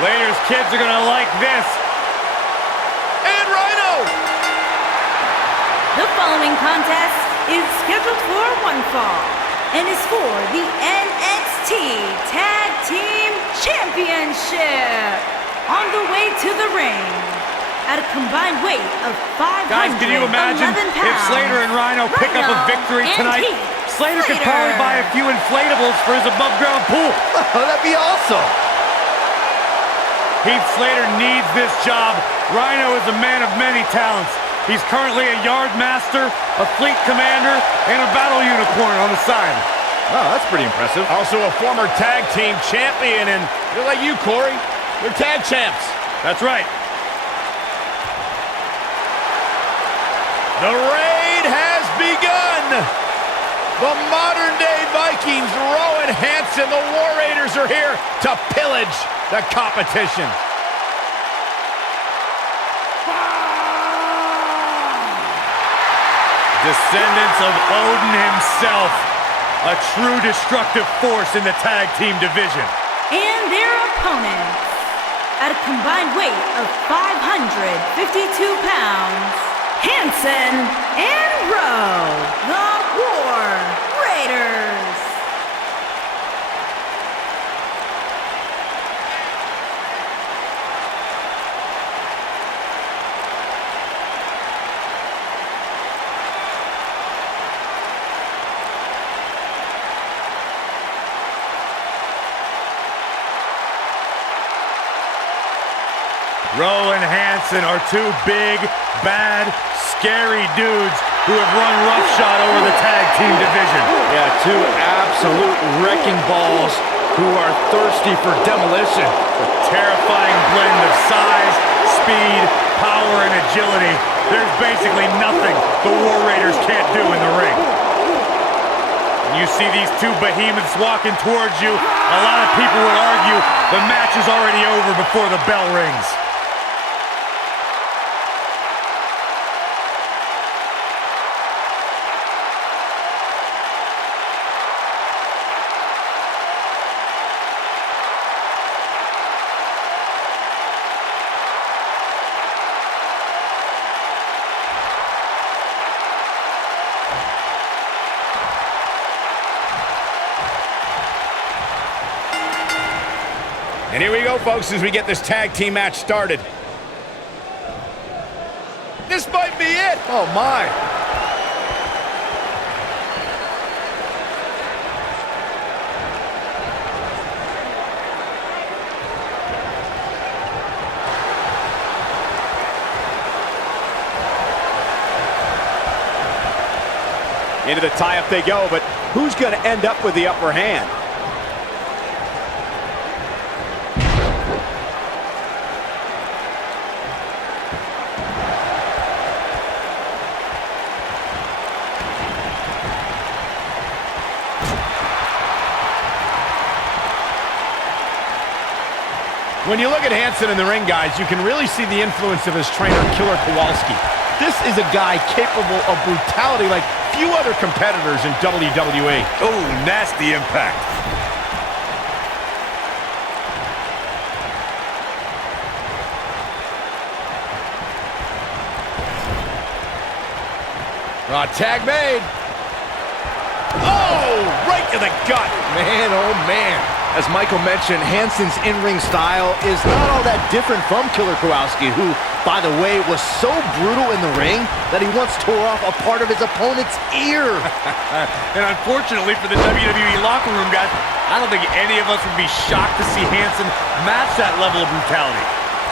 Slater's kids are gonna like this. And Rhyno! The following contest is scheduled for one fall and is for the NXT Tag Team Championship. On the way to the ring, at a combined weight of 511 Guys, can you imagine pounds, if Slater and Rhyno pick up a victory tonight? Slater could probably buy a few inflatables for his above-ground pool. Oh, that'd be awesome. Heath Slater needs this job. Rhyno is a man of many talents. He's currently a yard master, a fleet commander, and a battle unicorn on the side. Oh, that's pretty impressive. Also a former tag team champion, and they're like you, Corey. They're tag champs. That's right. The raid has begun. The modern-day Vikings, Rowan Hansen, the War Raiders are here to pillage the competition. Descendants of Odin himself, a true destructive force in the tag team division. And their opponents, at a combined weight of 552 pounds, Hansen and Rowe, the War Raiders. Rowe and Hansen are two big, bad, scary dudes who have run roughshod over the tag team division. Yeah, two absolute wrecking balls who are thirsty for demolition. A terrifying blend of size, speed, power, and agility. There's basically nothing the War Raiders can't do in the ring. You see these two behemoths walking towards you. A lot of people would argue the match is already over before the bell rings. And here we go, folks, as we get this tag team match started. This might be it. Oh, my. Into the tie-up they go, but who's going to end up with the upper hand? When you look at Hansen in the ring, guys, you can really see the influence of his trainer, Killer Kowalski. This is a guy capable of brutality like few other competitors in WWE. Oh, nasty impact. Tag made. Oh, right to the gut. Man, oh, man. As Michael mentioned, Hansen's in-ring style is not all that different from Killer Kowalski, who, by the way, was so brutal in the ring that he once tore off a part of his opponent's ear. And unfortunately for the WWE locker room, guys, I don't think any of us would be shocked to see Hansen match that level of brutality.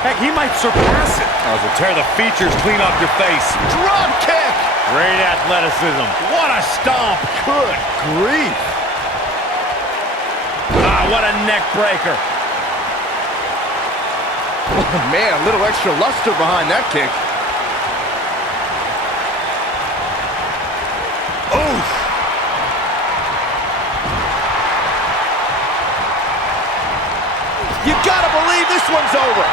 Heck, he might surpass it. Oh, to tear the features clean off your face. Drop kick! Great athleticism. What a stomp. Good grief. What a neck breaker. Oh, man, a little extra luster behind that kick. Oof. You gotta believe this one's over.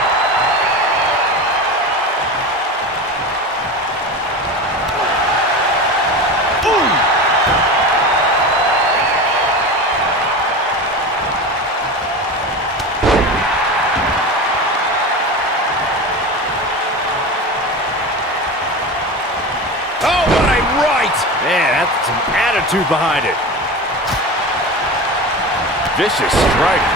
Oh, what a right! Man, that's some attitude behind it. Vicious strike.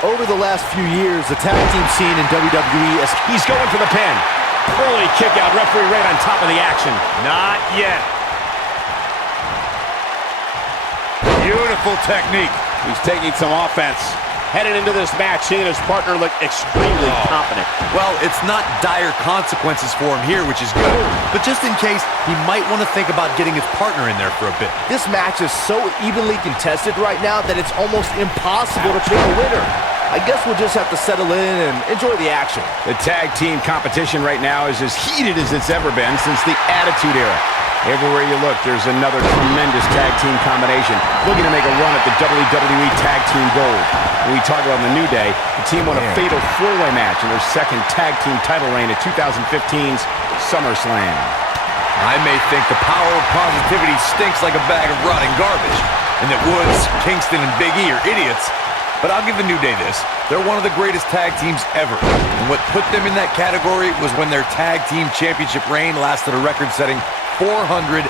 Over the last few years, the tag team scene in WWE is... He's going for the pin. Early kick out, referee right on top of the action. Not yet. Beautiful technique. He's taking some offense. Headed into this match, he and his partner look extremely confident. Well, it's not dire consequences for him here, which is good. But just in case, he might want to think about getting his partner in there for a bit. This match is so evenly contested right now that it's almost impossible to pick a winner. I guess we'll just have to settle in and enjoy the action. The tag team competition right now is as heated as it's ever been since the Attitude Era. Everywhere you look, there's another tremendous tag team combination looking to make a run at the WWE Tag Team Gold. When we talk about the New Day, the team won a fatal four-way match in their second tag team title reign at 2015's SummerSlam. I may think the power of positivity stinks like a bag of rotting garbage, and that Woods, Kingston, and Big E are idiots. But I'll give the New Day this. They're one of the greatest tag teams ever. And what put them in that category was when their tag team championship reign lasted a record-setting 483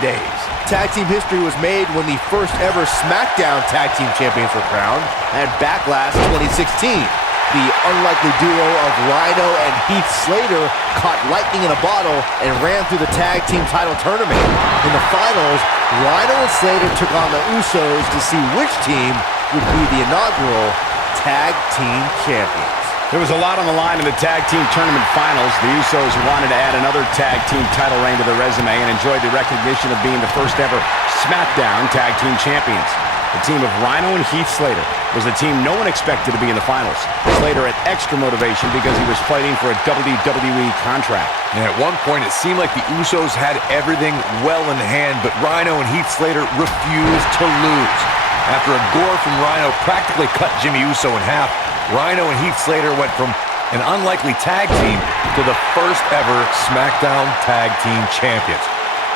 days. Tag team history was made when the first ever SmackDown Tag Team Champions were crowned at Backlash 2016. The unlikely duo of Rhyno and Heath Slater caught lightning in a bottle and ran through the tag team title tournament. In the finals, Rhyno and Slater took on the Usos to see which team would be the inaugural Tag Team Champions. There was a lot on the line in the Tag Team Tournament Finals. The Usos wanted to add another Tag Team title reign to their resume and enjoyed the recognition of being the first ever SmackDown Tag Team Champions. The team of Rhyno and Heath Slater was the team no one expected to be in the finals. Slater had extra motivation because he was fighting for a WWE contract. And at one point, it seemed like the Usos had everything well in hand, but Rhyno and Heath Slater refused to lose. After a gore from Rhyno practically cut Jimmy Uso in half, Rhyno and Heath Slater went from an unlikely tag team to the first ever SmackDown Tag Team Champions.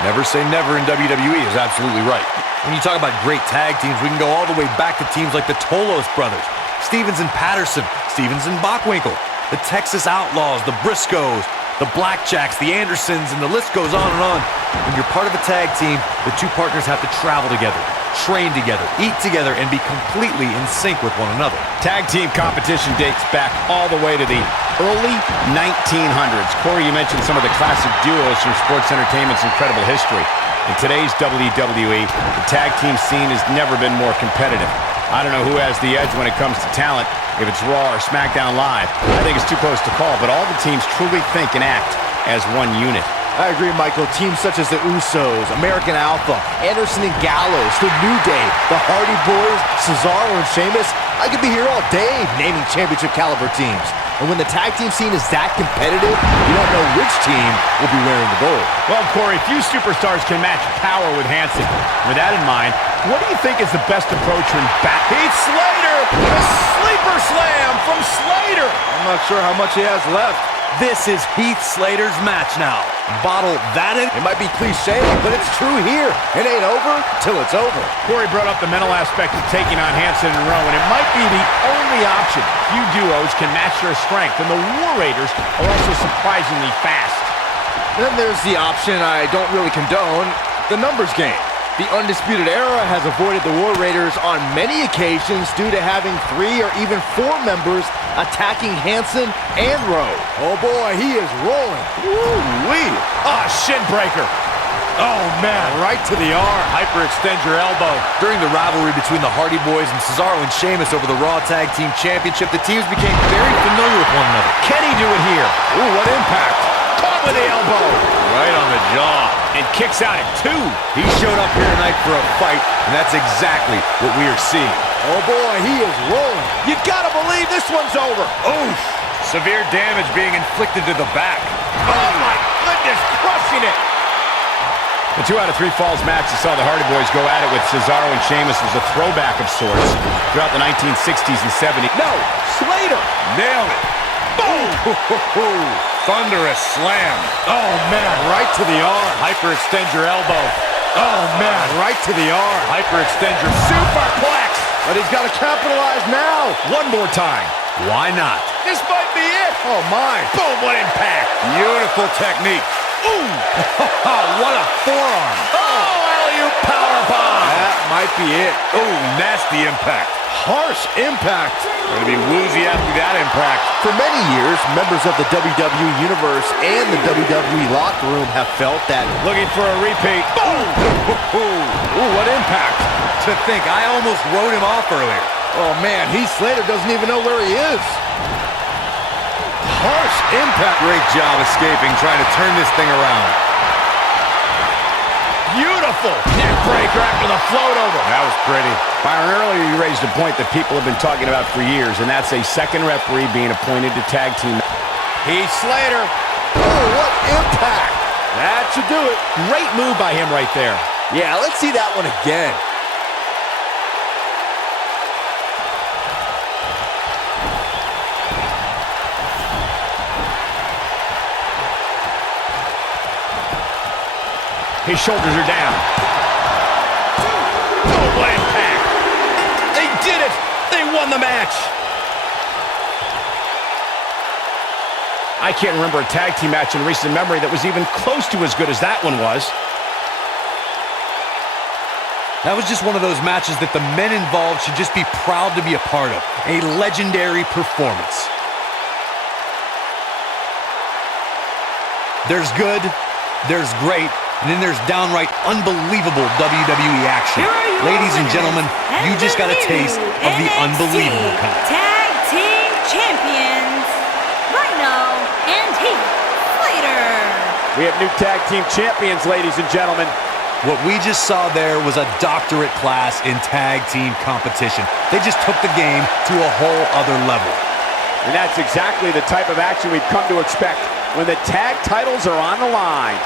Never say never in WWE is absolutely right. When you talk about great tag teams, we can go all the way back to teams like the Tolos brothers, Stevens and Patterson, Stevens and Bockwinkel, the Texas Outlaws, the Briscoes, the Blackjacks, the Andersons, and the list goes on and on. When you're part of a tag team, the two partners have to travel together, train together, eat together, and be completely in sync with one another. Tag team competition dates back all the way to the early 1900s. Corey, you mentioned some of the classic duos from sports entertainment's incredible history. In today's WWE, the tag team scene has never been more competitive. I don't know who has the edge when it comes to talent, if it's Raw or SmackDown Live. I think it's too close to call, but all the teams truly think and act as one unit. I agree, Michael. Teams such as the Usos, American Alpha, Anderson and Gallows, the New Day, the Hardy Boys, Cesaro and Sheamus. I could be here all day naming championship caliber teams. And when the tag team scene is that competitive, you don't know which team will be wearing the gold. Well, Corey, few superstars can match power with Hanson. With that in mind, what do you think is the best approach when back? Heath Slater, the sleeper slam from Slater. I'm not sure how much he has left. This is Heath Slater's match now. Bottle that in. It might be cliche, but it's true here. It ain't over till it's over. Corey brought up the mental aspect of taking on Hanson and Rowe, and it might be the only option. Few duos can match their strength, and the War Raiders are also surprisingly fast. Then there's the option I don't really condone, the numbers game. The Undisputed Era has avoided the War Raiders on many occasions due to having 3 or even 4 members attacking Hanson and Rowe. Oh boy, he is rolling. Woo-wee. Shin breaker. Oh man, right to the arm. Hyperextend your elbow. During the rivalry between the Hardy Boys and Cesaro and Sheamus over the Raw Tag Team Championship, the teams became very familiar with one another. Can he do it here? Ooh, what impact. Caught with the elbow. Right on the jaw. And kicks out at 2. He showed up here tonight for a fight, and that's exactly what we are seeing. Oh boy, he is rolling. You gotta believe this one's over. Oof. Severe damage being inflicted to the back. Oh my goodness, crushing it. The 2 out of 3 falls match that saw the Hardy Boys go at it with Cesaro and Sheamus was a throwback of sorts throughout the 1960s and 70s. No, Slater. Nailed it. Boom. Thunderous slam. Oh man, right to the arm. Hyperextend your elbow. Oh man, right to the arm. Hyperextend your superplex. But he's got to capitalize now. One more time. Why not? This might be it. Oh, my. Boom, what impact. Beautiful technique. Ooh. What a forearm. Oh, alley-oop powerbomb. That might be it. Ooh, nasty impact. Harsh impact. Gonna be woozy after that impact. For many years, members of the WWE Universe and the WWE locker room have felt that. Looking for a repeat. Boom! Ooh, what impact. To think, I almost wrote him off earlier. Oh, man, Heath Slater doesn't even know where he is. Harsh impact. Great job escaping, trying to turn this thing around. Beautiful neck breaker after the float over. That was pretty. Byron, earlier you raised a point that people have been talking about for years, and that's a second referee being appointed to tag team. Heath Slater. Oh, what impact. That should do it. Great move by him right there. Yeah, let's see that one again. His shoulders are down. Oh, what impact. They did it. They won the match. I can't remember a tag team match in recent memory that was even close to as good as that one was. That was just one of those matches that the men involved should just be proud to be a part of. A legendary performance. There's good, there's great, and then there's downright unbelievable WWE action. Ladies and gentlemen, you just got a taste of the unbelievable kind. Tag Team Champions, Rhyno and Heath Slater. We have new tag team champions, ladies and gentlemen. What we just saw there was a doctorate class in tag team competition. They just took the game to a whole other level. And that's exactly the type of action we've come to expect when the tag titles are on the line.